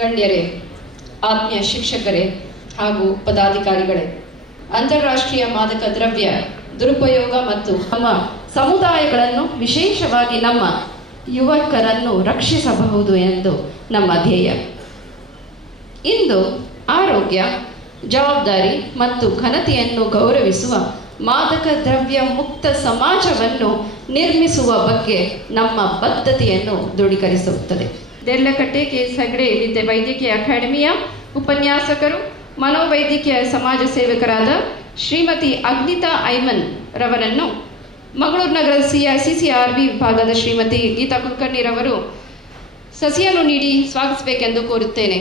ಗಣ್ಯರೇ, ಆತ್ಮೀಯ ಶಿಕ್ಷಕರೇ ಹಾಗೂ ಪದಾಧಿಕಾರಿಗಳೇ, ಅಂತಾರಾಷ್ಟ್ರೀಯ ಮಾದಕ ದ್ರವ್ಯ ದುರುಪಯೋಗ ಮತ್ತು ನಮ್ಮ ಸಮುದಾಯಗಳನ್ನು ವಿಶೇಷವಾಗಿ ನಮ್ಮ ಯುವಕರನ್ನು ರಕ್ಷಿಸಬಹುದು ಎಂದು ನಮ್ಮ ಧ್ಯೇಯ. ಇಂದು ಆರೋಗ್ಯ, ಜವಾಬ್ದಾರಿ ಮತ್ತು ಘನತೆಯನ್ನು ಗೌರವಿಸುವ ಮಾದಕ ದ್ರವ್ಯ ಮುಕ್ತ ಸಮಾಜವನ್ನು ನಿರ್ಮಿಸುವ ಬಗ್ಗೆ ನಮ್ಮ ಬದ್ಧತೆಯನ್ನು ದೃಢೀಕರಿಸುತ್ತದೆ. ದೇರ್ಲಕಟ್ಟೆ ಕೆ.ಎಸ್. ಹೆಗ್ಡೆ ವಿದ್ಯೆ ವೈದ್ಯಕೀಯ ಅಕಾಡೆಮಿಯ ಉಪನ್ಯಾಸಕರು, ಮನೋವೈದ್ಯಕೀಯ ಸಮಾಜ ಸೇವಕರಾದ ಶ್ರೀಮತಿ ಅಗ್ನಿತಾ ಐಮನ್ ರವರನ್ನು ಮಂಗಳೂರು ನಗರದ CCRB ವಿಭಾಗದ ಶ್ರೀಮತಿ ಗೀತಾ ಕುಲಕರ್ಣಿರವರು ಸಸಿಯನ್ನು ನೀಡಿ ಸ್ವಾಗತಿಸಬೇಕೆಂದು ಕೋರುತ್ತೇನೆ.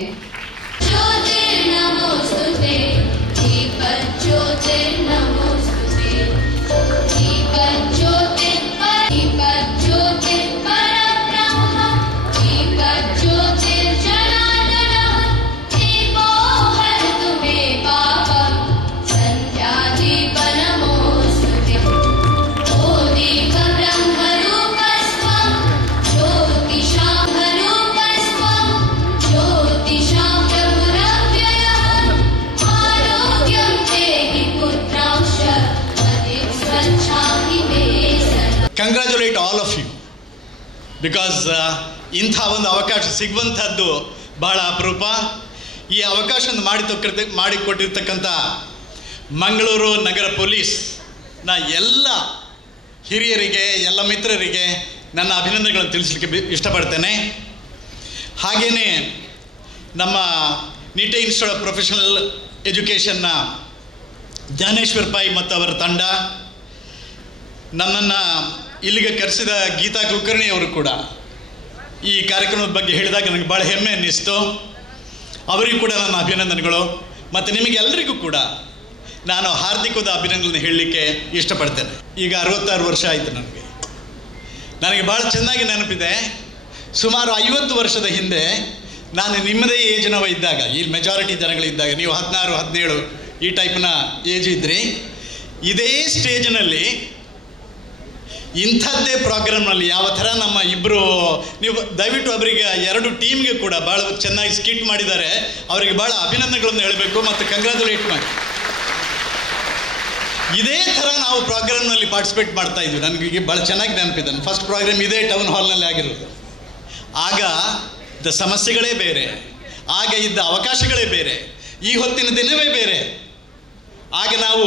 Congratulate all of you, because ಇಂಥ ಒಂದು ಅವಕಾಶ ಸಿಗುವಂಥದ್ದು ಬಹಳ ಅಪರೂಪ. ಈ ಅವಕಾಶವನ್ನು ಮಾಡಿಕೊಟ್ಟಿರ್ತಕ್ಕಂಥ ಮಂಗಳೂರು ನಗರ ಪೊಲೀಸ್ನ ಎಲ್ಲ ಹಿರಿಯರಿಗೆ, ಎಲ್ಲ ಮಿತ್ರರಿಗೆ ನನ್ನ ಅಭಿನಂದನೆಗಳನ್ನು ತಿಳಿಸಲಿಕ್ಕೆ ಇಷ್ಟಪಡ್ತೇನೆ. ಹಾಗೆಯೇ ನಮ್ಮ ನಿಟ್ಟೆ ಇನ್ಸ್ಟಿಟ್ಯೂಟ್ ಆಫ್ ಪ್ರೊಫೆಷನಲ್ ಎಜುಕೇಷನ್ನ ಜ್ಞಾನೇಶ್ವರ್ ಪೈ ಮತ್ತು ಅವರ ತಂಡ, ನನ್ನನ್ನು ಇಲ್ಲಿಗೆ ಕರೆಸಿದ ಗೀತಾ ಕುಲಕರ್ಣಿ ಅವರು ಕೂಡ ಈ ಕಾರ್ಯಕ್ರಮದ ಬಗ್ಗೆ ಹೇಳಿದಾಗ ನನಗೆ ಭಾಳ ಹೆಮ್ಮೆ ಅನ್ನಿಸ್ತು. ಅವರಿಗೂ ಕೂಡ ನನ್ನ ಅಭಿನಂದನೆಗಳು. ಮತ್ತು ನಿಮಗೆಲ್ಲರಿಗೂ ಕೂಡ ನಾನು ಹಾರ್ದಿಕವಾದ ಅಭಿನಂದನೆ ಹೇಳಲಿಕ್ಕೆ ಇಷ್ಟಪಡ್ತೇನೆ. ಈಗ 66 ವರ್ಷ ಆಯಿತು ನನಗೆ ಭಾಳ ಚೆನ್ನಾಗಿ ನೆನಪಿದೆ. ಸುಮಾರು 50 ವರ್ಷದ ಹಿಂದೆ ನಾನು ನಿಮ್ಮದೇ ಏಜ್ನವ ಇದ್ದಾಗ, ಇಲ್ಲಿ ಮೆಜಾರಿಟಿ ಜನಗಳಿದ್ದಾಗ, ನೀವು 16, 17 ಈ ಟೈಪ್ನ ಏಜ್ ಇದ್ರಿ, ಇದೇ ಸ್ಟೇಜ್ನಲ್ಲಿ ಇಂಥದ್ದೇ ಪ್ರೋಗ್ರಾಮ್ನಲ್ಲಿ ಯಾವ ಥರ ನಮ್ಮ ಇಬ್ಬರು, ನೀವು ದಯವಿಟ್ಟು ಅವರಿಗೆ 2 ಟೀಮ್ಗೆ ಕೂಡ ಭಾಳ ಚೆನ್ನಾಗಿ ಸ್ಕಿಟ್ ಮಾಡಿದ್ದಾರೆ, ಅವರಿಗೆ ಭಾಳ ಅಭಿನಂದನೆಗಳನ್ನು ಹೇಳಬೇಕು ಮತ್ತು ಕಂಗ್ರ್ಯಾಚುಲೇಟ್ ಮಾಡಿ. ಇದೇ ಥರ ನಾವು ಪ್ರೋಗ್ರಾಮ್ನಲ್ಲಿ ಪಾರ್ಟಿಸಿಪೇಟ್ ಮಾಡ್ತಾ ಇದ್ವಿ. ನನಗೆ ಭಾಳ ಚೆನ್ನಾಗಿ ನೆನಪಿದೆ. ಫಸ್ಟ್ ಪ್ರೋಗ್ರಾಮ್ ಇದೇ ಟೌನ್ ಹಾಲ್ನಲ್ಲಿ ಆಗಿರೋದು. ಆಗ ಇದ್ದ ಸಮಸ್ಯೆಗಳೇ ಬೇರೆ, ಆಗ ಇದ್ದ ಅವಕಾಶಗಳೇ ಬೇರೆ, ಈ ಹೊತ್ತಿನ ದಿನವೇ ಬೇರೆ. ಆಗ ನಾವು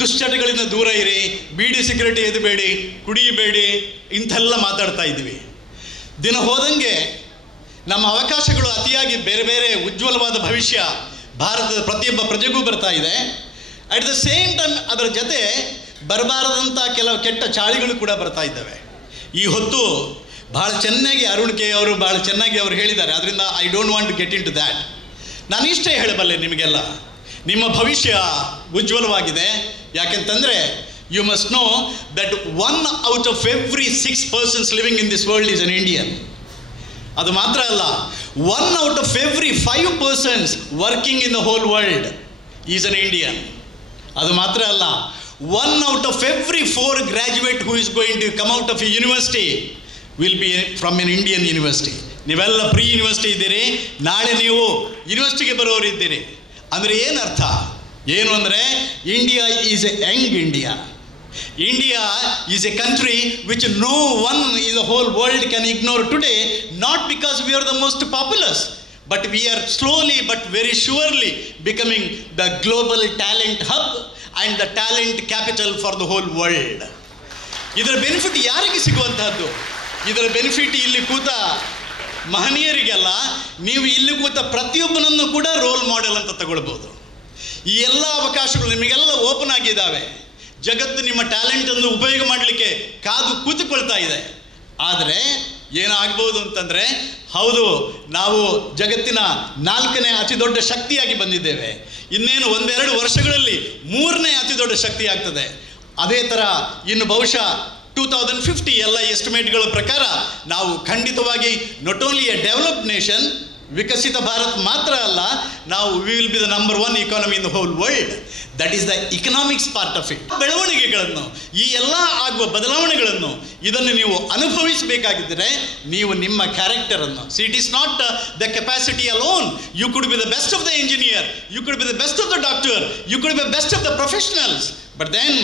ದುಶ್ಚಟಗಳಿಂದ ದೂರ ಇರಿ, ಬೀಡಿ ಸಿಗರೇಟ್ ಎದಬೇಡಿ, ಕುಡಿಯಬೇಡಿ ಇಂಥೆಲ್ಲ ಮಾತಾಡ್ತಾ ಇದ್ವಿ. ದಿನ ಹೋದಂಗೆ ನಮ್ಮ ಅವಕಾಶಗಳು ಅತಿಯಾಗಿ ಬೇರೆ ಬೇರೆ ಉಜ್ವಲವಾದ ಭವಿಷ್ಯ ಭಾರತದ ಪ್ರತಿಯೊಬ್ಬ ಪ್ರಜೆಗೂ ಬರ್ತಾ ಇದೆ. ಅಟ್ ದ ಸೇಮ್ ಟೈಮ್ ಅದರ ಜೊತೆ ಬರಬಾರದಂಥ ಕೆಲವು ಕೆಟ್ಟ ಚಾಳಿಗಳು ಕೂಡ ಬರ್ತಾ ಇದ್ದಾವೆ. ಈ ಹೊತ್ತು ಭಾಳ ಚೆನ್ನಾಗಿ ಅರುಣ್ ಕೆ ಅವರು ಭಾಳ ಚೆನ್ನಾಗಿ ಅವರು ಹೇಳಿದ್ದಾರೆ. ಅದರಿಂದ I don't want to get in to that. ನಾನು ಇಷ್ಟೇ ಹೇಳಬಲ್ಲೆ ನಿಮಗೆಲ್ಲ, ನಿಮ್ಮ ಭವಿಷ್ಯ ಉಜ್ವಲವಾಗಿದೆ. ಯಾಕೆಂತಂದರೆ you must know that 1 out of every 6 persons living in this world is an Indian. ಅದು ಮಾತ್ರ ಅಲ್ಲ, 1 out of every 5 persons working in the whole world is an Indian. ಅದು ಮಾತ್ರ ಅಲ್ಲ, 1 out of every 4 graduate who is going to come out of a university will be from an Indian university. ನೀವೆಲ್ಲ pre university ಇದ್ದೀರಿ, ನಾಳೆ ನೀವು ಯೂನಿವರ್ಸಿಟಿಗೆ ಬರೋರು ಇದ್ದೀರಿ. ಅಂದರೆ ಏನರ್ಥ? ಏನು ಅಂದರೆ India is A Young India. India is a country which no one in the whole world can ignore today, not because we are the most populous, but we are slowly but very surely becoming the global talent hub and the talent capital for the whole world. ಇದರ benefit ಯಾರಿಗೆ ಸಿಗುವಂತಹದ್ದು? ಇದರ benefit ಇಲ್ಲಿ ಕೂತ ಮಹನೀಯರಿಗೆಲ್ಲ, ನೀವು ಇಲ್ಲಿ ಕೂತ ಪ್ರತಿಯೊಬ್ಬನನ್ನು ಕೂಡ role model ಅಂತ ತಗೊಳ್ಬೋದು. ಈ ಎಲ್ಲ ಅವಕಾಶಗಳು ನಿಮಗೆಲ್ಲ ಓಪನ್ ಆಗಿದ್ದಾವೆ. ಜಗತ್ತು ನಿಮ್ಮ ಟ್ಯಾಲೆಂಟನ್ನು ಉಪಯೋಗ ಮಾಡಲಿಕ್ಕೆ ಕಾದು ಕೂತುಕೊಳ್ತಾ ಇದೆ. ಆದರೆ ಏನಾಗ್ಬೋದು ಅಂತಂದರೆ, ಹೌದು, ನಾವು ಜಗತ್ತಿನ 4ನೇ ಅತಿ ದೊಡ್ಡ ಶಕ್ತಿಯಾಗಿ ಬಂದಿದ್ದೇವೆ. ಇನ್ನೇನು 1-2 ವರ್ಷಗಳಲ್ಲಿ 3ನೇ ಅತಿ ದೊಡ್ಡ ಶಕ್ತಿ ಆಗ್ತದೆ. ಅದೇ ಥರ ಇನ್ನು ಬಹುಶಃ 2050 ಎಲ್ಲ ಎಸ್ಟಿಮೇಟ್ಗಳ ಪ್ರಕಾರ ನಾವು ಖಂಡಿತವಾಗಿ not only a developed nation, ವಿಕಸಿತ ಭಾರತ್ ಮಾತ್ರ ಅಲ್ಲ, ನಾವು we will be the number 1 economy in the whole world. That is the economics part of it. ಬೆಳವಣಿಗೆಗಳನ್ನು, ಈ ಎಲ್ಲ ಆಗುವ ಬದಲಾವಣೆಗಳನ್ನು ಇದನ್ನು ನೀವು ಅನುಭವಿಸಬೇಕಾಗಿದ್ದರೆ ನೀವು ನಿಮ್ಮ ಕ್ಯಾರೆಕ್ಟರನ್ನು, see it is not the capacity alone. You could be the best of the engineer, you could be the best of the doctor, you could be the best of the professionals, but then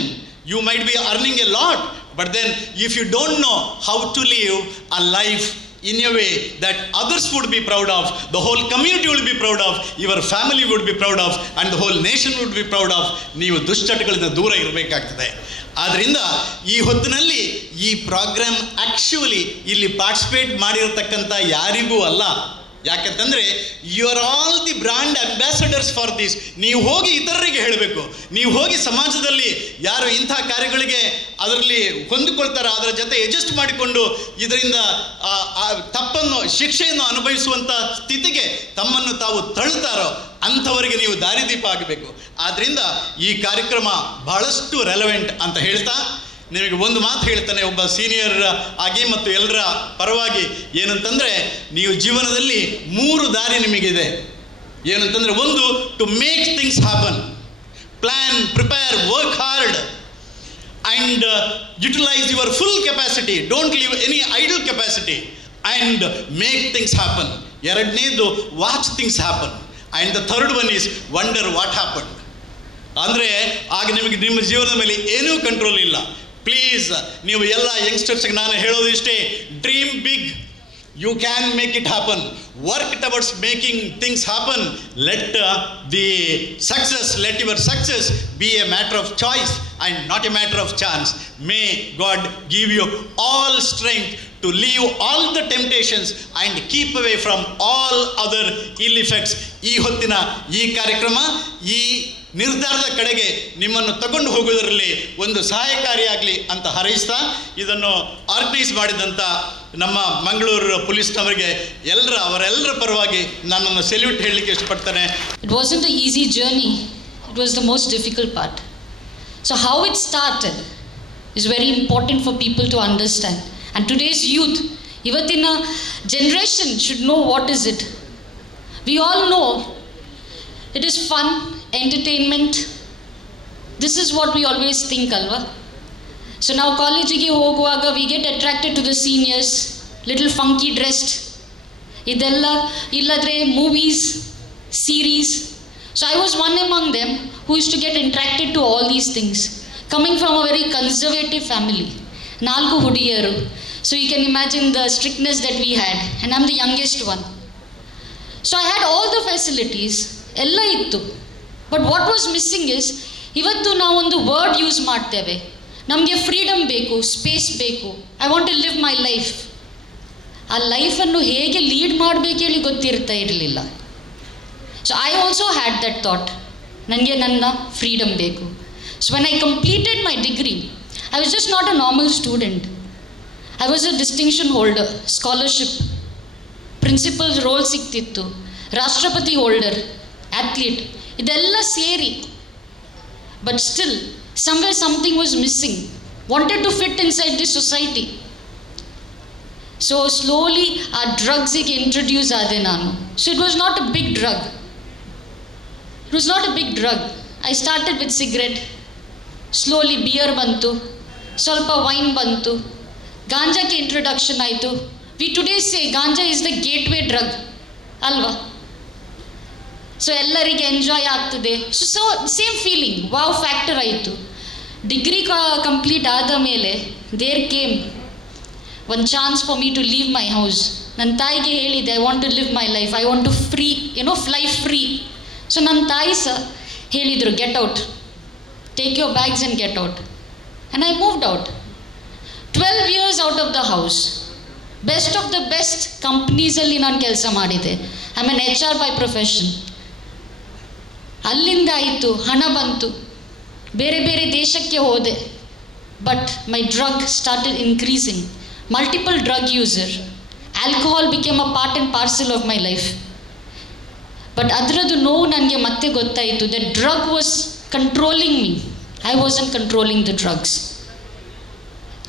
you might be earning a lot, but then if you don't know how to live a life in a way that others would be proud of, the whole community will be proud of, your family would be proud of, and the whole nation would be proud of, ನೀವು ದುಶ್ಚಟಗಳಿಂದ ದೂರ ಇರಬೇಕಾಗ್ತದೆ. ಆದ್ದರಿಂದ ಈ ಹೊತ್ತಿನಲ್ಲಿ ಈ program actually ಇಲ್ಲಿ participate ಮಾಡಿರತಕ್ಕಂಥ ಯಾರಿಗೂ ಅಲ್ಲ. ಯಾಕಂತಂದರೆ you are all the brand ambassadors for this. ನೀವು ಹೋಗಿ ಇತರರಿಗೆ ಹೇಳಬೇಕು, ನೀವು ಹೋಗಿ ಸಮಾಜದಲ್ಲಿ ಯಾರು ಇಂಥ ಕಾರ್ಯಗಳಿಗೆ ಅದರಲ್ಲಿ ಹೊಂದಿಕೊಳ್ತಾರೋ ಅದರ ಜೊತೆ ಅಡ್ಜಸ್ಟ್ ಮಾಡಿಕೊಂಡು ಇದರಿಂದ ತಪ್ಪನ್ನು, ಶಿಕ್ಷೆಯನ್ನು ಅನುಭವಿಸುವಂಥ ಸ್ಥಿತಿಗೆ ತಮ್ಮನ್ನು ತಾವು ತಳ್ಳುತ್ತಾರೋ ಅಂಥವರಿಗೆ ನೀವು ದಾರಿದೀಪ ಆಗಬೇಕು. ಆದ್ದರಿಂದ ಈ ಕಾರ್ಯಕ್ರಮ ಬಹಳಷ್ಟು ರೆಲೆವೆಂಟ್ ಅಂತ ಹೇಳ್ತಾ ನಿಮಗೆ ಒಂದು ಮಾತು ಹೇಳ್ತಾನೆ ಒಬ್ಬ ಸೀನಿಯರ್ ಆಗಿ ಮತ್ತು ಎಲ್ಲರ ಪರವಾಗಿ, ಏನಂತಂದರೆ ನೀವು ಜೀವನದಲ್ಲಿ 3 ದಾರಿ ನಿಮಗಿದೆ. ಏನಂತಂದರೆ, ಒಂದು to make things happen, plan, prepare, work hard and utilise your full capacity, don't leave any idle capacity and make things happen. ಎರಡನೇದು watch things happen and the third one is wonder what happen. ಅಂದರೆ ಆಗ ನಿಮಗೆ ನಿಮ್ಮ ಜೀವನದ ಮೇಲೆ ಏನೂ control ಇಲ್ಲ. Please ನೀವು ಎಲ್ಲ ಯಂಗ್ಸ್ಟರ್ಸ್ಗೆ ನಾನು ಹೇಳೋದು ಇಷ್ಟೇ, dream big, you can make it happen, work towards making things happen, let your success be a matter of choice and not a matter of chance. May God give you all strength to leave all the temptations and keep away from all other ill effects. ಈ ಹೊತ್ತಿನ ಈ ಕಾರ್ಯಕ್ರಮ ಈ ನಿರ್ಧಾರದ ಕಡೆಗೆ ನಿಮ್ಮನ್ನು ತಗೊಂಡು ಹೋಗೋದರಲ್ಲಿ ಒಂದು ಸಹಾಯಕಾರಿಯಾಗಲಿ ಅಂತ ಹಾರೈಸ್ತಾ, ಇದನ್ನು ಆರ್ಗನೈಸ್ ಮಾಡಿದಂಥ ನಮ್ಮ ಮಂಗಳೂರು ಪೊಲೀಸ್ನವರಿಗೆ ಅವರೆಲ್ಲರ ಪರವಾಗಿ ನನ್ನನ್ನು ಸೆಲ್ಯೂಟ್ ಹೇಳಲಿಕ್ಕೆ ಇಷ್ಟಪಡ್ತೇನೆ. It wasn't an easy journey. It was the most difficult part. So how it started is very important for people to understand. And today's youth, ivatina generation should know what is it. We all know it is fun, entertainment. This is what we always think, alva. So now college ge hoguvaga we get attracted to the seniors, little funky dressed. Idella illadre movies, series. So I was one among them who used to get attracted to all these things, coming from a very conservative family. 4 ಹುಡುಗಿಯರು. So you can imagine the strictness that we had, and I'm the youngest one. So I had all the facilities, ella ittu. But what was missing is, ivattu ನಾವು ಒಂದು word use ಮಾಡ್ತೇವೆ, ನಮಗೆ freedom ಬೇಕು, space ಬೇಕು, I want to live my life. ಆ ಲೈಫನ್ನು ಹೇಗೆ lead ಮಾಡಬೇಕು ಹೇಳಿ ಗೊತ್ತಿರ್ತಾ ಇರಲಿಲ್ಲ. So I also had that thought, ನನಗೆ ನನ್ನ ಫ್ರೀಡಮ್ ಬೇಕು. So when I completed my degree, I was just not a normal student. I was a distinction holder, scholarship, principal role ಸಿಕ್ತಿತ್ತು, ರಾಷ್ಟ್ರಪತಿ ಹೋಲ್ಡರ್, athlete, ಇದೆಲ್ಲ ಸೇರಿ. But still, somewhere something was missing. Wanted to fit inside this society. So slowly our drugs ಗೆ introduce ಆದೆ ನಾನು. So it was not a big drug. It was not a big drug. I started with cigarette. Slowly beer ಬಂತು, ಸ್ವಲ್ಪ wine ಬಂತು, ಗಾಂಜಾಕ್ಕೆ introduction ಆಯಿತು. We today say ganja is the gateway drug ಅಲ್ವಾ? So ಎಲ್ಲರಿಗೆ ಎಂಜಾಯ್ ಆಗ್ತದೆ. So same feeling, wow factor ಆಯಿತು. Degree complete ಆದ ಮೇಲೆ there came one chance for me to leave my house. ನನ್ನ ತಾಯಿಗೆ ಹೇಳಿದೆ, I want to live my life, I want to free, fly free. So ನನ್ನ ತಾಯಿ ಹೇಳಿದರು, get out, take your bags and get out. And I moved out. 12 years out of the house. Best of the best companies alli ನಾನು ಕೆಲಸ ಮಾಡಿದೆ. I am an HR by profession. ಅಲ್ಲಿಂದ ಆಯಿತು, ಹಣ ಬಂತು, ಬೇರೆ ಬೇರೆ ದೇಶಕ್ಕೆ ಹೋದೆ. But my drug started increasing. Multiple drug user. Alcohol became a part and parcel of my life. But ಅದರದ್ದು ನೋವು ನನಗೆ ಮತ್ತೆ ಗೊತ್ತಾಯಿತು. The drug was controlling me. I wasn't controlling the drugs.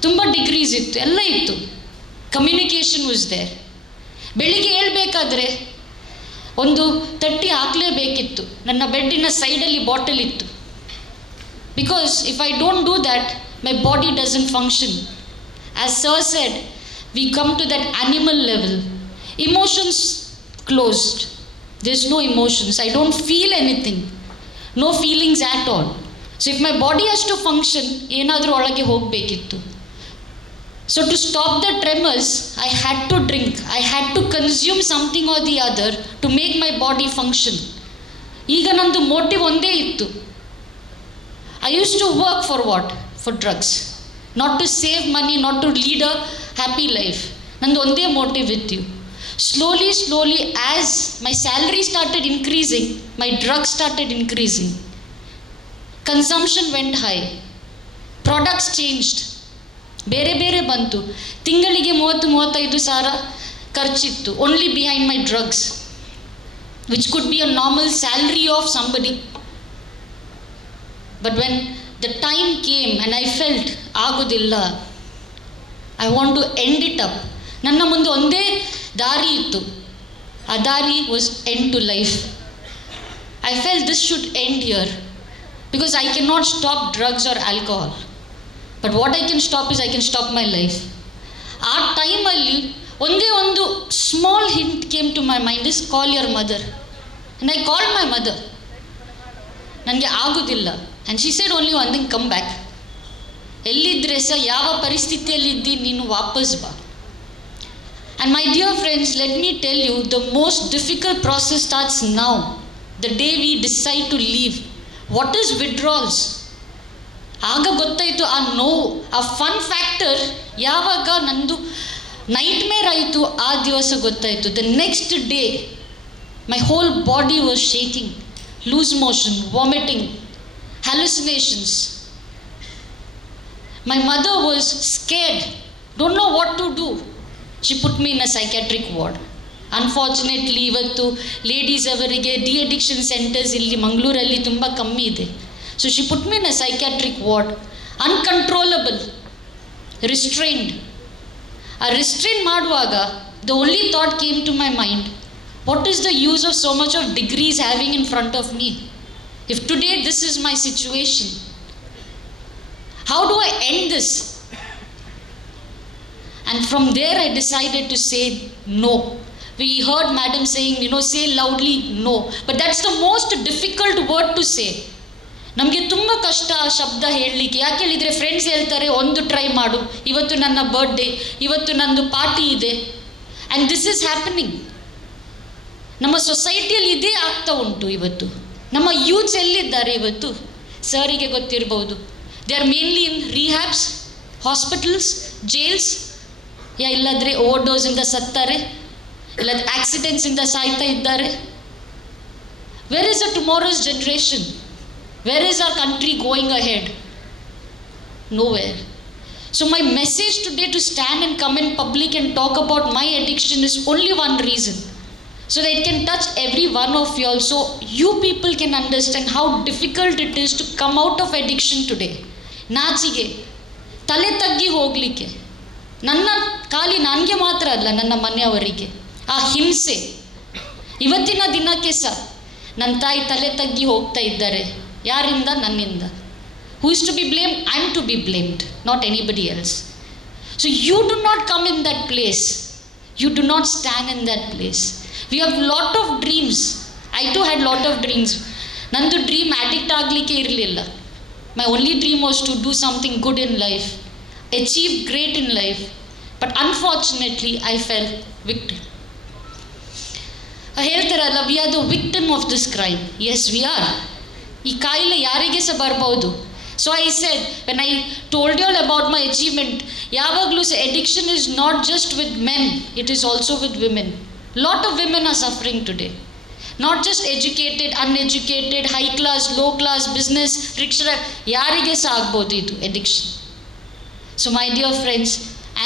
ತುಂಬ ಡಿಗ್ರೀಸ್ ಇತ್ತು, ಎಲ್ಲ ಇತ್ತು, ಕಮ್ಯುನಿಕೇಷನ್ ವಾಸ್ ದೇರ್. ಬೆಳಿಗ್ಗೆ ಹೇಳ್ಬೇಕಾದ್ರೆ ಒಂದು ತಟ್ಟಿ ಹಾಕಲೇಬೇಕಿತ್ತು. ನನ್ನ ಬೆಡ್ಡಿನ ಸೈಡಲ್ಲಿ ಬಾಟಲ್ ಇತ್ತು. Because if I don't do that my body doesn't function. As sir said, we come to that animal level. Emotions closed. There is no emotions. I don't feel anything. No feelings at all. So if my body has to function, ಏನಾದರೂ ಒಳಗೆ ಹೋಗಬೇಕಿತ್ತು. So to stop the tremors, I had to drink. I had to consume something or the other to make my body function. ಈಗ ನಂದು motive ಒಂದೇ ಇತ್ತು. I used to work for what? For drugs. Not to save money, not to lead a happy life. ನಂದು ಒಂದೇ motive ಇತ್ತು. Slowly, as my salary started increasing, my drugs started increasing. Consumption went high. Products changed. ಬೇರೆ ಬೇರೆ ಬಂತು. ತಿಂಗಳಿಗೆ 30,000-35,000 ಖರ್ಚಿತ್ತು only behind my drugs, which could be a normal salary of somebody. But when the time came and I felt ಆಗೋದಿಲ್ಲ, I want to end it up. ನನ್ನ ಮುಂದೆ ಒಂದೇ ದಾರಿ ಇತ್ತು. ಆ ದಾರಿ was end to life. I felt this should end here because I can not stop drugs or alcohol. But what I can stop is I can stop my life. ಆ ಟೈಮಲ್ಲಿ ಒಂದೇ ಒಂದು small hint came to my mind is call your mother. And I call my mother. ನನಗೆ ಆಗೋದಿಲ್ಲ. And she said only one thing, come back. ಎಲ್ಲಿದ್ದರೆ ಸಹ ಯಾವ ಪರಿಸ್ಥಿತಿಯಲ್ಲಿದ್ದಿ ನೀನು ವಾಪಸ್ ಬಾ. And my dear friends, let me tell you, the most difficult process starts now, the day we decide to leave. What is withdrawals? ಆಗ ಗೊತ್ತಾಯಿತು ಆ ನೋವು, ಆ ಫನ್ ಫ್ಯಾಕ್ಟರ್ ಯಾವಾಗ ನಂದು ನೈಟ್ ಮೇರ್ ಆಯಿತು ಆ ದಿವಸ ಗೊತ್ತಾಯಿತು. The next day my whole body was shaking, loose motion, vomiting, hallucinations. My mother was scared, don't know what to do. She put me in a psychiatric ward. Unfortunately, ಇವತ್ತು ladies ಅವರಿಗೆ D-addiction centres ಇಲ್ಲಿ ಮಂಗಳೂರಲ್ಲಿ ತುಂಬ ಕಮ್ಮಿ ಇದೆ. So she put me in a psychiatric ward, uncontrollable, restrained. A restraint ಮಾಡುವಾಗ the only thought came to my mind, what is the use of so much of degrees having in front of me? If today this is my situation, how do I end this? And from there I decided to say no. We heard madam saying, say loudly no. But that's the most difficult word to say. ನಮಗೆ ತುಂಬ ಕಷ್ಟ ಆ ಶಬ್ದ ಹೇಳಲಿಕ್ಕೆ. ಯಾಕೆ ಹೇಳಿದರೆ friends ಹೇಳ್ತಾರೆ ಒಂದು ಟ್ರೈ ಮಾಡು, ಇವತ್ತು ನನ್ನ ಬರ್ಡೇ, ಇವತ್ತು ನಂದು ಪಾರ್ಟಿ ಇದೆ. And this is happening. ನಮ್ಮ ಸೊಸೈಟಿಯಲ್ಲಿ ಇದೇ ಆಗ್ತಾ ಉಂಟು ಇವತ್ತು. ನಮ್ಮ ಯೂತ್ಸ್ ಎಲ್ಲಿದ್ದಾರೆ ಇವತ್ತು? ಸರಿಗೆ ಗೊತ್ತಿರ್ಬೋದು. They are mainly in ರಿಹ್ಯಾಬ್ಸ್, hospitals, jails. ಇಲ್ಲದ್ರೆ ಓವರ್ಡೋಸಿಂದ ಸತ್ತಾರೆ, ಇಲ್ಲದ್ರೆ ಆಕ್ಸಿಡೆಂಟ್ಸಿಂದ ಸಾಯ್ತಾ ಇದ್ದಾರೆ. Where is a tomorrow's generation? Where is our country going ahead? Nowhere. So my message today to stand and come in public and talk about my addiction is only one reason. So that it can touch every one of you all. So you people can understand how difficult it is to come out of addiction today. ನಾಚಿಗೆ, ತಲೆ ತಗ್ಗಿ ಹೋಗಲಿಕ್ಕೆ, ನನ್ನ ಖಾಲಿ ನನಗೆ ಮಾತ್ರ ಅಲ್ಲ, ನನ್ನ ಮನೆಯವರಿಗೆ ಆ ಹಿಂಸೆ ಇವತ್ತಿನ ದಿನಕ್ಕೆ ಸಹ ನನ್ನ ತಾಯಿ ತಲೆ ತಗ್ಗಿ ಹೋಗ್ತಾ ಇದ್ದಾರೆ. ಯಾರಿಂದ? ನನ್ನಿಂದ. Who is to be blamed? I am to be blamed, not anybody else. So you do not come in that place. You do not stand in that place. We have lot of dreams. I too had lot of dreams. Nandu dream addict ಆಗ್ಲಿಕ್ಕೆ ಇರಲಿಲ್ಲ. My only dream was to do something good in life, achieve great in life. But unfortunately, I fell victim. ಹೇಳ್ತಾರಲ್ಲ, we are the victim of this crime. Yes, we are. ಈ ಕಾಯಿಲೆ ಯಾರಿಗೆ ಸಹ ಬರ್ಬೋದು. So I said, when I told you all about my achievement, ಯಾವಾಗಲೂ ಸಹ addiction is not just with men, it is also with women. Lot of women are suffering today. Not just educated, uneducated, high class, low class, business, rickshaw, ಯಾರಿಗೆ ಸಹ ಆಗ್ಬೋದು ಇದು addiction. So my dear friends,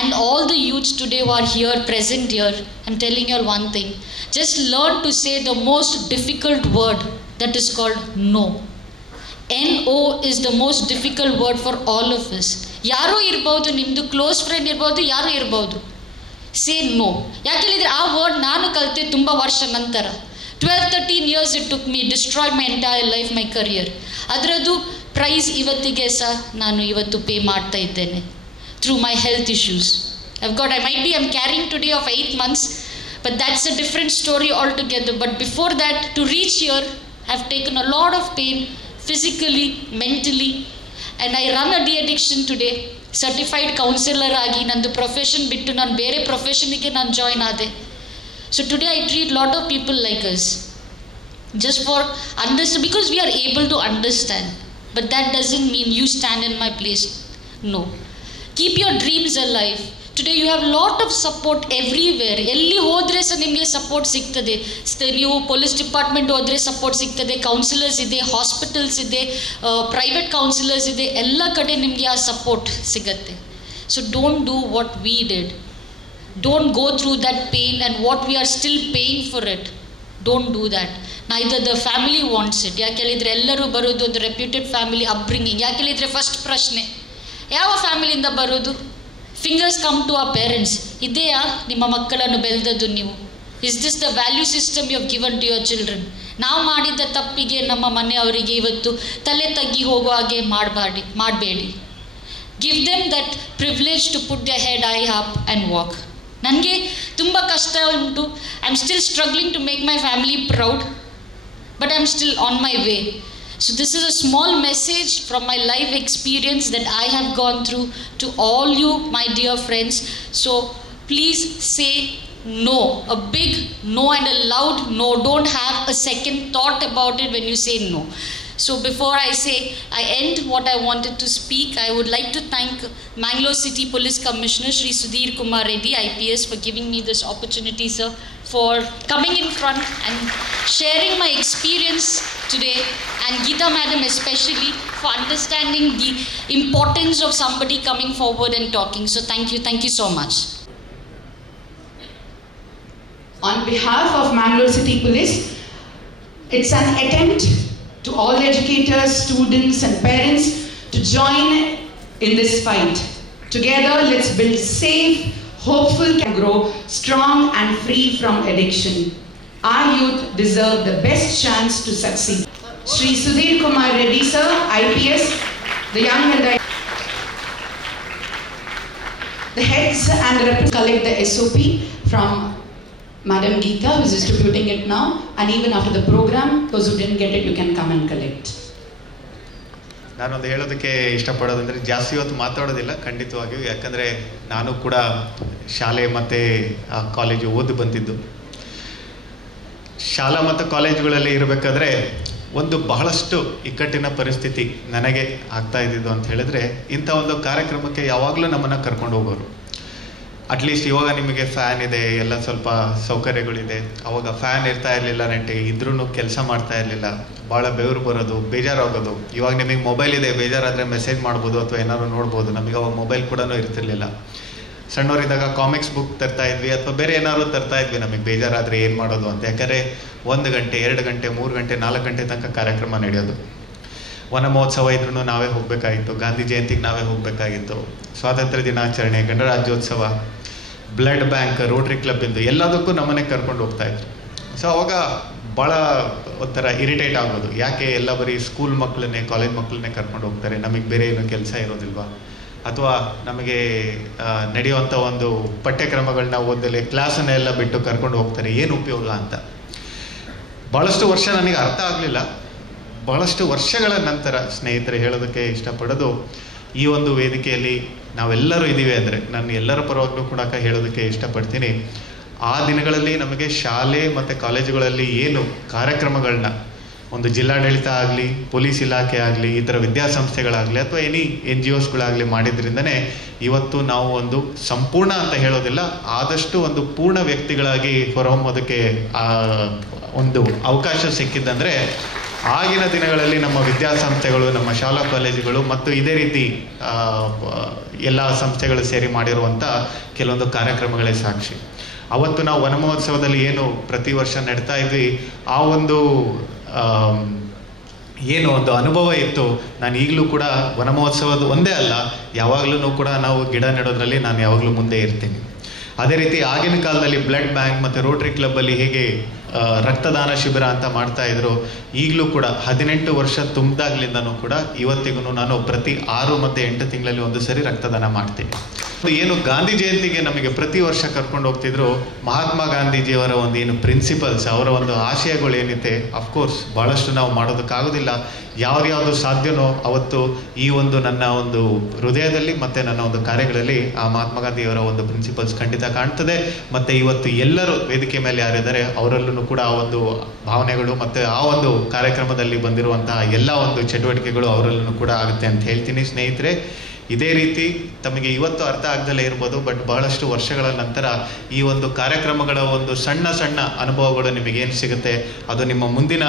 and all the youths today who are here, present here, I'm telling you all one thing, just learn to say the most difficult word, that is called no. No is the most difficult word for all of us. ಯಾರೋ ಇರ್ಬೋದು, ನಿಮ್ಮದು close friend ಇರ್ಬೋದು, ಯಾರೋ ಇರ್ಬೋದು. Say no. ಯಾಕೆ ಹೇಳಿದರೆ ಆ word ನಾನು ಕಲಿತೆ ತುಂಬ ವರ್ಷ ನಂತರ. 12-13 years it took me, destroyed my entire life, my career. ಅದರದ್ದು ಪ್ರೈಸ್ ಇವತ್ತಿಗೆ ಸಹ ನಾನು ಇವತ್ತು ಪೇ ಮಾಡ್ತಾ ಇದ್ದೇನೆ through my health issues. I'm carrying today of 8 months, but that's a different story altogether. But before that, to reach here, I've taken a lot of pain, physically, mentally, and I run a de-addiction today. Certified counselor agi, nandu profession bittu nan bere profession ige nan join ade. So today I treat lot of people like us, just for understand, because we are able to understand. But that doesn't mean you stand in my place. No. Keep your dreams alive. Today you have lot of support everywhere. Elli hodre sa nimge support sigtade. ನೀವು police department ಹೋದ್ರೆ support ಸಿಗ್ತದೆ, councillors ಇದೆ, hospitals ಇದೆ, private councillors ಇದೆ, ಎಲ್ಲ ಕಡೆ ನಿಮಗೆ ಆ ಸಪೋರ್ಟ್ ಸಿಗತ್ತೆ. So don't do what we did. Don't go through that pain and what we are still paying for it. Don't do that. Neither the family wants it. ಯಾಕೆ ಹೇಳಿದರೆ ಎಲ್ಲರೂ ಬರೋದು ಒಂದು ರೆಪ್ಯೂಟೆಡ್ ಫ್ಯಾಮಿಲಿ ಅಪ್ಬ್ರಿಂಗಿಂಗ್. ಯಾಕೆ ಹೇಳಿದರೆ first ಪ್ರಶ್ನೆ, ಯಾವ ಫ್ಯಾಮಿಲಿಯಿಂದ ಬರೋದು? Fingers come to our parents. ಇದೆಯಾ ನಿಮ್ಮ ಮಕ್ಕಳನ್ನು ಬೆಳೆದದ್ದು ನೀವು? Is this the value system you have given to your children? ನಾವು ಮಾಡಿದ್ದ ತಪ್ಪಿಗೆ ನಮ್ಮ ಮನೆಯವರಿಗೆ ಇವತ್ತು ತಲೆ ತಗ್ಗಿ ಹೋಗೋ ಹಾಗೆ ಮಾಡಬೇಡಿ. Give them that privilege to put the head high up and walk. ನನಗೆ ತುಂಬ ಕಷ್ಟ ಉಂಟು. I am still struggling to make my family proud, but I am still on my way. So this is a small message from my life experience that I have gone through to all you, my dear friends. So please say no, a big no and a loud no. Don't have a second thought about it when you say no. So before I end what I wanted to speak, I would like to thank Mangalore City Police Commissioner Shri Sudhir Kumar Reddy IPS for giving me this opportunity, sir, for coming in front and sharing my experience today, and Geeta madam especially for understanding the importance of somebody coming forward and talking. So thank you so much. On behalf of Mangalore City Police, it's an attempt to all educators, students and parents to join in this fight. Together, let's build safe, hopeful, can grow strong and free from addiction. Our youth deserve the best chance to succeed. Shri Sudhir Kumar Reddy sir, IPS, the young and the heads and the reps collect the SOP from Madam Geeta, who is distributing it now, and even after the program, those who didn't get it, you can come and collect. ನಾನೊಂದು ಹೇಳೋದಕ್ಕೆ ಇಷ್ಟಪಡೋದಂದರೆ, ಜಾಸ್ತಿ ಹೊತ್ತು ಮಾತಾಡೋದಿಲ್ಲ ಖಂಡಿತವಾಗಿಯೂ, ಯಾಕಂದರೆ ನಾನು ಕೂಡ ಶಾಲೆ ಮತ್ತು ಕಾಲೇಜು ಓದಿ ಬಂದಿದ್ದು. ಶಾಲಾ ಮತ್ತು ಕಾಲೇಜುಗಳಲ್ಲಿ ಇರಬೇಕಾದ್ರೆ ಒಂದು ಬಹಳಷ್ಟು ಇಕ್ಕಟ್ಟಿನ ಪರಿಸ್ಥಿತಿ ನನಗೆ ಆಗ್ತಾ ಇದ್ದಿದ್ದು ಅಂತ ಹೇಳಿದ್ರೆ, ಇಂಥ ಒಂದು ಕಾರ್ಯಕ್ರಮಕ್ಕೆ ಯಾವಾಗಲೂ ನಮ್ಮನ್ನು ಕರ್ಕೊಂಡು ಹೋಗೋರು. ಅಟ್ಲೀಸ್ಟ್ ಇವಾಗ ನಿಮಗೆ ಫ್ಯಾನ್ ಇದೆ, ಎಲ್ಲ ಸ್ವಲ್ಪ ಸೌಕರ್ಯಗಳಿದೆ. ಅವಾಗ ಫ್ಯಾನ್ ಇರ್ತಾ ಇರಲಿಲ್ಲ, ನೆಂಟೆ ಇದ್ರೂ ಕೆಲಸ ಮಾಡ್ತಾ ಇರಲಿಲ್ಲ, ಭಾಳ ಬೆವರು ಬರೋದು, ಬೇಜಾರಾಗೋದು. ಇವಾಗ ನಿಮಗೆ ಮೊಬೈಲ್ ಇದೆ, ಬೇಜಾರಾದರೆ ಮೆಸೇಜ್ ಮಾಡ್ಬೋದು ಅಥವಾ ಏನಾದ್ರು ನೋಡ್ಬೋದು. ನಮಗೆ ಅವಾಗ ಮೊಬೈಲ್ ಕೂಡ ಇರ್ತಿರ್ಲಿಲ್ಲ. ಸಣ್ಣವರಿದ್ದಾಗ ಕಾಮಿಕ್ಸ್ ಬುಕ್ ತರ್ತಾ ಇದ್ವಿ ಅಥವಾ ಬೇರೆ ಏನಾದ್ರು ತರ್ತಾ ಇದ್ವಿ ನಮಗೆ ಬೇಜಾರಾದರೆ ಏನು ಮಾಡೋದು ಅಂತ. ಯಾಕಂದರೆ 1 ಗಂಟೆ 2 ಗಂಟೆ 3 ಗಂಟೆ 4 ಗಂಟೆ ತನಕ ಕಾರ್ಯಕ್ರಮ ನಡೆಯೋದು. ವನ ಮಹೋತ್ಸವ ಇದ್ರೂ ನಾವೇ ಹೋಗಬೇಕಾಗಿತ್ತು, ಗಾಂಧಿ ಜಯಂತಿಗೆ ನಾವೇ ಹೋಗಬೇಕಾಗಿತ್ತು, ಸ್ವಾತಂತ್ರ್ಯ ದಿನಾಚರಣೆ, ಗಣರಾಜ್ಯೋತ್ಸವ, ಬ್ಲಡ್ ಬ್ಯಾಂಕ್, ರೋಟ್ರಿ ಕ್ಲಬ್ ಇಂದು ಎಲ್ಲದಕ್ಕೂ ನಮ್ಮನೆ ಕರ್ಕೊಂಡು ಹೋಗ್ತಾ ಇದ್ರು. ಸೊ ಅವಾಗ ಭಾಳ ಒಂಥರ ಇರಿಟೇಟ್ ಆಗೋದು, ಯಾಕೆ ಎಲ್ಲ ಬರೀ ಸ್ಕೂಲ್ ಮಕ್ಕಳನ್ನೇ ಕಾಲೇಜ್ ಮಕ್ಕಳನ್ನೇ ಕರ್ಕೊಂಡು ಹೋಗ್ತಾರೆ, ನಮಗೆ ಬೇರೆ ಏನೋ ಕೆಲಸ ಇರೋದಿಲ್ವಾ, ಅಥವಾ ನಮಗೆ ನಡೆಯುವಂಥ ಒಂದು ಪಠ್ಯಕ್ರಮಗಳನ್ನ ಓದಲಿ ಕ್ಲಾಸನ್ನೆಲ್ಲ ಬಿಟ್ಟು ಕರ್ಕೊಂಡು ಹೋಗ್ತಾರೆ, ಏನು ಉಪಯೋಗ ಅಂತ. ಭಾಳಷ್ಟು ವರ್ಷ ನನಗೆ ಅರ್ಥ ಆಗಲಿಲ್ಲ. ಬಹಳಷ್ಟು ವರ್ಷಗಳ ನಂತರ ಸ್ನೇಹಿತರೆ ಹೇಳೋದಕ್ಕೆ ಇಷ್ಟಪಡೋದು, ಈ ಒಂದು ವೇದಿಕೆಯಲ್ಲಿ ನಾವೆಲ್ಲರೂ ಇದ್ದೀವಿ ಅಂದರೆ ನಾನು ಎಲ್ಲರ ಪರವಾಗ್ಲೂ ಕೂಡ ಹೇಳೋದಕ್ಕೆ ಇಷ್ಟಪಡ್ತೀನಿ. ಆ ದಿನಗಳಲ್ಲಿ ನಮಗೆ ಶಾಲೆ ಮತ್ತು ಕಾಲೇಜುಗಳಲ್ಲಿ ಏನು ಕಾರ್ಯಕ್ರಮಗಳನ್ನ ಒಂದು ಜಿಲ್ಲಾಡಳಿತ ಆಗಲಿ, ಪೊಲೀಸ್ ಇಲಾಖೆ ಆಗಲಿ, ಈ ಥರ ವಿದ್ಯಾಸಂಸ್ಥೆಗಳಾಗಲಿ ಅಥವಾ ಎನಿ NGOsಗಳಾಗಲಿ ಮಾಡಿದ್ರಿಂದನೇ ಇವತ್ತು ನಾವು ಒಂದು ಸಂಪೂರ್ಣ ಅಂತ ಹೇಳೋದಿಲ್ಲ, ಆದಷ್ಟು ಒಂದು ಪೂರ್ಣ ವ್ಯಕ್ತಿಗಳಾಗಿ ಹೊರಹೊಮ್ಮೋದಕ್ಕೆ ಒಂದು ಅವಕಾಶ ಸಿಕ್ಕಿದ್ದಂದರೆ ಆಗಿನ ದಿನಗಳಲ್ಲಿ ನಮ್ಮ ವಿದ್ಯಾಸಂಸ್ಥೆಗಳು, ನಮ್ಮ ಶಾಲಾ ಕಾಲೇಜುಗಳು ಮತ್ತು ಇದೇ ರೀತಿ ಎಲ್ಲ ಸಂಸ್ಥೆಗಳು ಸೇರಿ ಮಾಡಿರುವಂಥ ಕೆಲವೊಂದು ಕಾರ್ಯಕ್ರಮಗಳೇ ಸಾಕ್ಷಿ. ಅವತ್ತು ನಾವು ವನ ಮಹೋತ್ಸವದಲ್ಲಿ ಏನು ಪ್ರತಿ ವರ್ಷ ನಡ್ತಾ ಇದ್ವಿ, ಆ ಒಂದು ಏನು ಒಂದು ಅನುಭವ ಇತ್ತು. ನಾನು ಈಗಲೂ ಕೂಡ ವನ ಮಹೋತ್ಸವದ ಒಂದೇ ಅಲ್ಲ, ಯಾವಾಗಲೂ ಕೂಡ ನಾವು ಗಿಡ ನೆಡೋದ್ರಲ್ಲಿ ನಾನು ಯಾವಾಗಲೂ ಮುಂದೆ ಇರ್ತೀನಿ. ಅದೇ ರೀತಿ ಆಗಿನ ಕಾಲದಲ್ಲಿ ಬ್ಲಡ್ ಬ್ಯಾಂಕ್ ಮತ್ತು ರೋಟ್ರಿ ಕ್ಲಬ್ಬಲ್ಲಿ ಹೇಗೆ ರಕ್ತದಾನ ಶಿಬಿರ ಅಂತ ಮಾಡ್ತಾ ಇದ್ರು. ಈಗಲೂ ಕೂಡ 18 ವರ್ಷ ತುಂಬಿದಾಗ್ಲಿಂದನೂ ಕೂಡ ಇವತ್ತಿಗೂ ನಾನು ಪ್ರತಿ 6 ಮತ್ತು 8 ತಿಂಗಳಲ್ಲಿ ಒಂದು ಸರಿ ರಕ್ತದಾನ ಮಾಡ್ತೀನಿ. ಏನು ಗಾಂಧಿ ಜಯಂತಿಗೆ ನಮಗೆ ಪ್ರತಿ ವರ್ಷ ಕರ್ಕೊಂಡು ಹೋಗ್ತಿದ್ರು, ಮಹಾತ್ಮ ಗಾಂಧೀಜಿಯವರ ಒಂದು ಏನು ಪ್ರಿನ್ಸಿಪಲ್ಸ್, ಅವರ ಒಂದು ಆಶಯಗಳು ಏನಿದೆ, ಅಫ್ಕೋರ್ಸ್ ಭಾಳಷ್ಟು ನಾವು ಮಾಡೋದಕ್ಕಾಗೋದಿಲ್ಲ. ಯಾವ್ದು ಸಾಧ್ಯನೋ ಅವತ್ತು ಈ ಒಂದು ನನ್ನ ಒಂದು ಹೃದಯದಲ್ಲಿ ಮತ್ತು ನನ್ನ ಒಂದು ಕಾರ್ಯಗಳಲ್ಲಿ ಆ ಮಹಾತ್ಮ ಗಾಂಧಿಯವರ ಒಂದು ಪ್ರಿನ್ಸಿಪಲ್ಸ್ ಖಂಡಿತ ಕಾಣ್ತದೆ. ಮತ್ತು ಇವತ್ತು ಎಲ್ಲರೂ ವೇದಿಕೆ ಮೇಲೆ ಯಾರಿದ್ದಾರೆ ಅವರಲ್ಲೂ ಕೂಡ ಆ ಒಂದು ಭಾವನೆಗಳು ಮತ್ತು ಆ ಒಂದು ಕಾರ್ಯಕ್ರಮದಲ್ಲಿ ಬಂದಿರುವಂತಹ ಎಲ್ಲ ಒಂದು ಚಟುವಟಿಕೆಗಳು ಅವರಲ್ಲೂ ಕೂಡ ಆಗುತ್ತೆ ಅಂತ ಹೇಳ್ತೀನಿ. ಸ್ನೇಹಿತರೆ, ಇದೇ ರೀತಿ ತಮಗೆ ಇವತ್ತು ಅರ್ಥ ಆಗದಲ್ಲೇ ಇರ್ಬೋದು, ಬಟ್ ಬಹಳಷ್ಟು ವರ್ಷಗಳ ನಂತರ ಈ ಒಂದು ಕಾರ್ಯಕ್ರಮಗಳ ಒಂದು ಸಣ್ಣ ಸಣ್ಣ ಅನುಭವಗಳು ನಿಮಗೇನು ಸಿಗುತ್ತೆ ಅದು ನಿಮ್ಮ ಮುಂದಿನ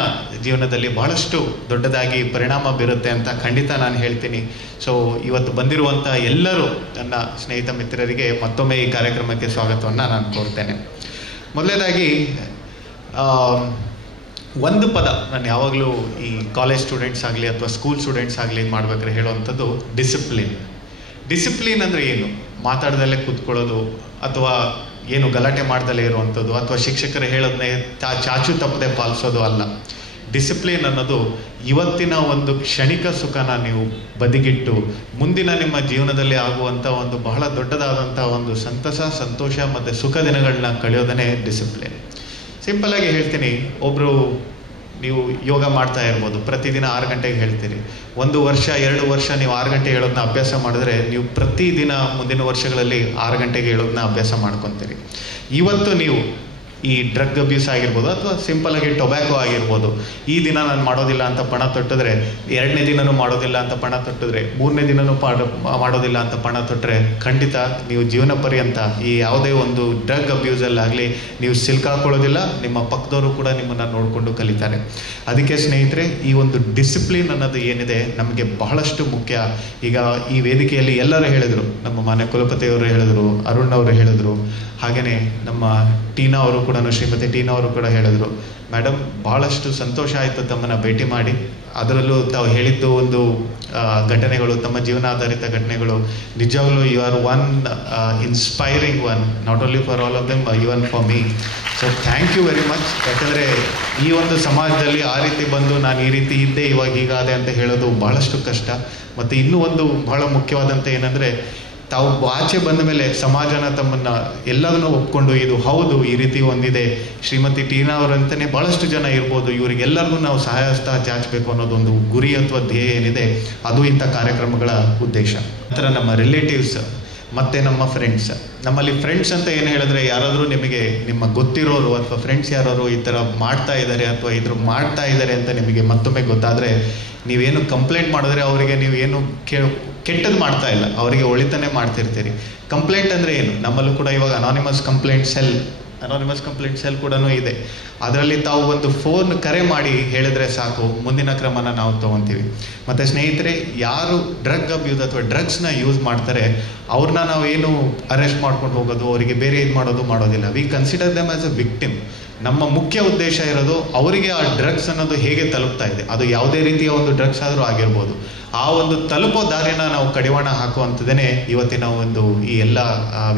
ಜೀವನದಲ್ಲಿ ಬಹಳಷ್ಟು ದೊಡ್ಡದಾಗಿ ಪರಿಣಾಮ ಬೀರುತ್ತೆ ಅಂತ ಖಂಡಿತ ನಾನು ಹೇಳ್ತೀನಿ. ಸೊ ಇವತ್ತು ಬಂದಿರುವಂಥ ಎಲ್ಲರೂ ನನ್ನ ಸ್ನೇಹಿತ ಮಿತ್ರರಿಗೆ ಮತ್ತೊಮ್ಮೆ ಈ ಕಾರ್ಯಕ್ರಮಕ್ಕೆ ಸ್ವಾಗತವನ್ನು ನಾನು ಕೋರ್ತೇನೆ. ಮೊದಲನೇದಾಗಿ ಒಂದು ಪದ ನಾನು ಯಾವಾಗಲೂ ಈ ಕಾಲೇಜ್ ಸ್ಟೂಡೆಂಟ್ಸ್ ಆಗಲಿ ಅಥವಾ ಸ್ಕೂಲ್ ಸ್ಟೂಡೆಂಟ್ಸ್ ಆಗಲಿ ಮಾಡ್ಬೇಕಾದ್ರೆ ಹೇಳುವಂಥದ್ದು ಡಿಸಿಪ್ಲಿನ್. ಡಿಸಿಪ್ಲಿನ್ ಅಂದರೆ ಏನು? ಮಾತಾಡ್ದಲ್ಲೇ ಕೂತ್ಕೊಳ್ಳೋದು ಅಥವಾ ಏನು ಗಲಾಟೆ ಮಾಡ್ದಲ್ಲೇ ಇರುವಂಥದ್ದು ಅಥವಾ ಶಿಕ್ಷಕರು ಹೇಳೋದನ್ನೇ ಚಾಚು ತಪ್ಪದೆ ಪಾಲಿಸೋದು ಅಲ್ಲ. ಡಿಸಿಪ್ಲಿನ್ ಅನ್ನೋದು ಇವತ್ತಿನ ಒಂದು ಕ್ಷಣಿಕ ಸುಖನ ನೀವು ಬದಿಗಿಟ್ಟು ಮುಂದಿನ ನಿಮ್ಮ ಜೀವನದಲ್ಲಿ ಆಗುವಂಥ ಒಂದು ಬಹಳ ದೊಡ್ಡದಾದಂಥ ಒಂದು ಸಂತೋಷ ಮತ್ತು ಸುಖ ದಿನಗಳನ್ನ ಕಳೆಯೋದನ್ನೇ ಡಿಸಿಪ್ಲಿನ್. ಸಿಂಪಲ್ಲಾಗಿ ಹೇಳ್ತೀನಿ, ಒಬ್ಬರು ನೀವು ಯೋಗ ಮಾಡ್ತಾ ಇರ್ಬೋದು, ಪ್ರತಿದಿನ 6 ಗಂಟೆಗೆ ಹೇಳ್ತೀರಿ. 1 ವರ್ಷ 2 ವರ್ಷ ನೀವು 6 ಗಂಟೆ ಹೇಳೋದನ್ನ ಅಭ್ಯಾಸ ಮಾಡಿದ್ರೆ ನೀವು ಪ್ರತಿದಿನ ಮುಂದಿನ ವರ್ಷಗಳಲ್ಲಿ 6 ಗಂಟೆಗೆ ಹೇಳೋದನ್ನ ಅಭ್ಯಾಸ ಮಾಡ್ಕೊತೀರಿ. ಇವತ್ತು ನೀವು ಈ ಡ್ರಗ್ ಅಬ್ಯೂಸ್ ಆಗಿರ್ಬೋದು ಅಥವಾ ಸಿಂಪಲ್ಲಾಗಿ ಟೊಬ್ಯಾಕೋ ಆಗಿರ್ಬೋದು, ಈ ದಿನ ನಾನು ಮಾಡೋದಿಲ್ಲ ಅಂತ ಪಣ ತೊಟ್ಟಿದ್ರೆ 2ನೇ ದಿನನೂ ಮಾಡೋದಿಲ್ಲ ಅಂತ ಪಣ ತೊಟ್ಟಿದ್ರೆ 3ನೇ ದಿನನೂ ಮಾಡೋದಿಲ್ಲ ಅಂತ ಪಣ ತೊಟ್ಟರೆ ಖಂಡಿತ ನೀವು ಜೀವನ ಪರ್ಯಂತ ಈ ಯಾವುದೇ ಒಂದು ಡ್ರಗ್ ಅಬ್ಯೂಸಲ್ಲಾಗಲಿ ನೀವು ಸಿಲ್ಕಾಕೊಳ್ಳೋದಿಲ್ಲ. ನಿಮ್ಮ ಪಕ್ಕದವರು ಕೂಡ ನಿಮ್ಮನ್ನು ನೋಡಿಕೊಂಡು ಕಲಿತಾರೆ. ಅದಕ್ಕೆ ಸ್ನೇಹಿತರೆ, ಈ ಒಂದು ಡಿಸಿಪ್ಲಿನ್ ಅನ್ನೋದು ಏನಿದೆ ನಮಗೆ ಬಹಳಷ್ಟು ಮುಖ್ಯ. ಈಗ ಈ ವೇದಿಕೆಯಲ್ಲಿ ಎಲ್ಲರೂ ಹೇಳಿದರು, ನಮ್ಮ ಮಾನ್ಯ ಕುಲಪತಿಯವರು ಹೇಳಿದರು, ಅರುಣ್ ಅವರು ಹೇಳಿದರು, ಹಾಗೆಯೇ ನಮ್ಮ ಟೀನಾ ಅವರು ಕೂಡ, ಶ್ರೀಮತಿ ಟೀನಾ ಅವರು ಕೂಡ ಹೇಳಿದರು. ಮೇಡಮ್, ಭಾಳಷ್ಟು ಸಂತೋಷ ಆಯಿತು ತಮ್ಮನ್ನು ಭೇಟಿ ಮಾಡಿ. ಅದರಲ್ಲೂ ತಾವು ಹೇಳಿದ್ದು ಒಂದು ಘಟನೆಗಳು, ತಮ್ಮ ಜೀವನ ಆಧಾರಿತ ಘಟನೆಗಳು, ನಿಜವಾಗ್ಲೂ you are one inspiring one, not only for all of them, even for me. So thank you very much. ಯಾಕಂದರೆ ಈ ಒಂದು ಸಮಾಜದಲ್ಲಿ ಆ ರೀತಿ ಬಂದು ನಾನು ಈ ರೀತಿ ಇದ್ದೆ ಇವಾಗ ಹೀಗಾದೆ ಅಂತ ಹೇಳೋದು ಭಾಳಷ್ಟು ಕಷ್ಟ. ಮತ್ತು ಇನ್ನೂ ಒಂದು ಬಹಳ ಮುಖ್ಯವಾದಂಥ ಏನಂದರೆ, ತಾವು ಆಚೆ ಬಂದ ಮೇಲೆ ಸಮಾಜನ ತಮ್ಮನ್ನು ಎಲ್ಲದನ್ನೂ ಒಪ್ಕೊಂಡು ಇದು ಹೌದು ಈ ರೀತಿ ಒಂದಿದೆ, ಶ್ರೀಮತಿ ಟೀನಾ ಅವರಂತಲೇ ಭಾಳಷ್ಟು ಜನ ಇರ್ಬೋದು, ಇವರಿಗೆಲ್ಲರಿಗೂ ನಾವು ಸಹಾಯ ಹಸ್ತ ಚಾಚಬೇಕು ಅನ್ನೋದೊಂದು ಗುರಿ ಅಥವಾ ಧ್ಯೇಯ ಏನಿದೆ, ಅದು ಇಂಥ ಕಾರ್ಯಕ್ರಮಗಳ ಉದ್ದೇಶ. ನಂತರ ನಮ್ಮ ರಿಲೇಟಿವ್ಸ್ ಮತ್ತು ನಮ್ಮ ಫ್ರೆಂಡ್ಸ್. ನಮ್ಮಲ್ಲಿ ಫ್ರೆಂಡ್ಸ್ ಅಂತ ಏನು ಹೇಳಿದ್ರೆ, ಯಾರಾದರೂ ನಿಮಗೆ ನಿಮ್ಮ ಗೊತ್ತಿರೋರು ಅಥವಾ ಫ್ರೆಂಡ್ಸ್ ಯಾರಾದ್ರು ಈ ಥರ ಮಾಡ್ತಾ ಇದ್ದಾರೆ ಅಥವಾ ಇದ್ರ ಮಾಡ್ತಾ ಇದ್ದಾರೆ ಅಂತ ನಿಮಗೆ ಮತ್ತೊಮ್ಮೆ ಗೊತ್ತಾದರೆ, ನೀವೇನು ಕಂಪ್ಲೇಂಟ್ ಮಾಡಿದ್ರೆ ಅವರಿಗೆ ನೀವು ಏನು ಕೆಟ್ಟದ್ದು ಮಾಡ್ತಾ ಇಲ್ಲ, ಅವರಿಗೆ ಒಳಿತನೇ ಮಾಡ್ತಿರ್ತೀರಿ. ಕಂಪ್ಲೇಂಟ್ ಅಂದರೆ ಏನು? ನಮ್ಮಲ್ಲೂ ಕೂಡ ಇವಾಗ ಅನಾನಿಮಸ್ ಕಂಪ್ಲೇಂಟ್ ಸೆಲ್ ಕೂಡ ಇದೆ. ಅದರಲ್ಲಿ ತಾವು ಒಂದು ಫೋನ್ ಕರೆ ಮಾಡಿ ಹೇಳಿದ್ರೆ ಸಾಕು, ಮುಂದಿನ ಕ್ರಮನ ನಾವು ತೊಗೊತೀವಿ. ಮತ್ತು ಸ್ನೇಹಿತರೆ, ಯಾರು ಡ್ರಗ್ ಅಬ್ಯೂಸ್ ಅಥವಾ ಡ್ರಗ್ಸ್ನ ಯೂಸ್ ಮಾಡ್ತಾರೆ ಅವ್ರನ್ನ ನಾವು ಏನು ಅರೆಸ್ಟ್ ಮಾಡ್ಕೊಂಡು ಹೋಗೋದು, ಅವರಿಗೆ ಬೇರೆ ಇದು ಮಾಡೋದಿಲ್ಲ. We consider them as a victim. ನಮ್ಮ ಮುಖ್ಯ ಉದ್ದೇಶ ಇರೋದು ಅವರಿಗೆ ಆ ಡ್ರಗ್ಸ್ ಅನ್ನೋದು ಹೇಗೆ ತಲುಪ್ತಾ ಇದೆ, ಅದು ಯಾವುದೇ ರೀತಿಯ ಒಂದು ಡ್ರಗ್ಸ್ ಆದರೂ ಆಗಿರ್ಬೋದು, ಆ ಒಂದು ತಲುಪೋ ದಾರಿನ ನಾವು ಕಡಿವಾಣ ಹಾಕುವಂಥದ್ದೇ ಇವತ್ತಿನ ಒಂದು ಈ ಎಲ್ಲ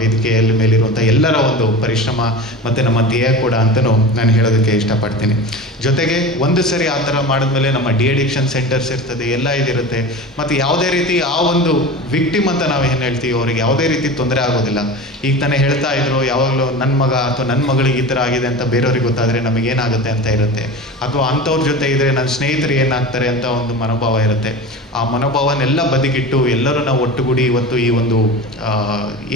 ವೇದಿಕೆಯಲ್ಲಿ ಮೇಲಿರುವಂಥ ಎಲ್ಲರ ಒಂದು ಪರಿಶ್ರಮ ಮತ್ತು ನಮ್ಮ ಧ್ಯೇಯ ಕೂಡ ಅಂತಲೂ ನಾನು ಹೇಳೋದಕ್ಕೆ ಇಷ್ಟಪಡ್ತೀನಿ. ಜೊತೆಗೆ ಒಂದು ಸರಿ ಆ ಥರ ಮಾಡಿದ್ಮೇಲೆ ನಮ್ಮ ಡಿಅಡಿಕ್ಷನ್ ಸೆಂಟರ್ಸ್ ಇರ್ತದೆ, ಎಲ್ಲ ಇದಿರುತ್ತೆ. ಮತ್ತು ಯಾವುದೇ ರೀತಿ ಆ ಒಂದು ವಿಕ್ಟಿಮ್ ಅಂತ ನಾವು ಏನು ಹೇಳ್ತೀವಿ, ಅವ್ರಿಗೆ ಯಾವುದೇ ರೀತಿ ತೊಂದರೆ ಆಗೋದಿಲ್ಲ. ಈಗ ತಾನೇ ಹೇಳ್ತಾ ಇದ್ರು, ಯಾವಾಗಲೂ ನನ್ನ ಮಗ ಅಥವಾ ನನ್ನ ಮಗಳಿಗೆ ಈ ಥರ ಆಗಿದೆ ಅಂತ ಬೇರೆಯವ್ರಿಗೆ ಗೊತ್ತಾದರೆ ನಮಗೇನಾಗುತ್ತೆ ಅಂತ ಇರುತ್ತೆ, ಅಥವಾ ಅಂಥವ್ರ ಜೊತೆ ಇದ್ದರೆ ನನ್ನ ಸ್ನೇಹಿತರು ಏನಾಗ್ತಾರೆ ಅಂತ ಒಂದು ಮನೋಭಾವ ಇರುತ್ತೆ. ಆ ಮನೋಭಾವನೆಲ್ಲ ಬದಿಗಿಟ್ಟು ಎಲ್ಲರೂ ನಾವು ಒಟ್ಟುಗೂಡಿ ಇವತ್ತು ಈ ಒಂದು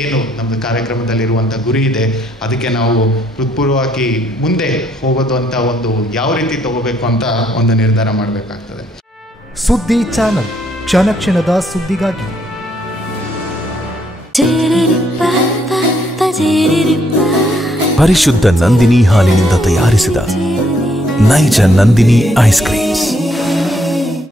ಏನು ನಮ್ಮದು ಕಾರ್ಯಕ್ರಮದಲ್ಲಿರುವಂಥ ಗುರಿ ಇದೆ, ಅದಕ್ಕೆ ನಾವು ಹೃತ್ಪೂರ್ವವಾಗಿ ಮುಂದೆ ಹೋಗೋದು ಅಂತ ಒಂದು ಯಾವ ರೀತಿ ತಗೋಬೇಕು ಅಂತ ಒಂದು ನಿರ್ಧಾರ ಮಾಡಬೇಕಾಗ್ತದೆ. ಸುದ್ದಿ ಚಾನಲ್, ಕ್ಷಣ ಕ್ಷಣದ ಸುದ್ದಿಗಾಗಿ. ಪರಿಶುದ್ಧ ನಂದಿನಿ ಹಾಲಿನಿಂದ ತಯಾರಿಸಿದ ನೈಜ ನಂದಿನಿ ಐಸ್ ಕ್ರೀಮ್ಸ್.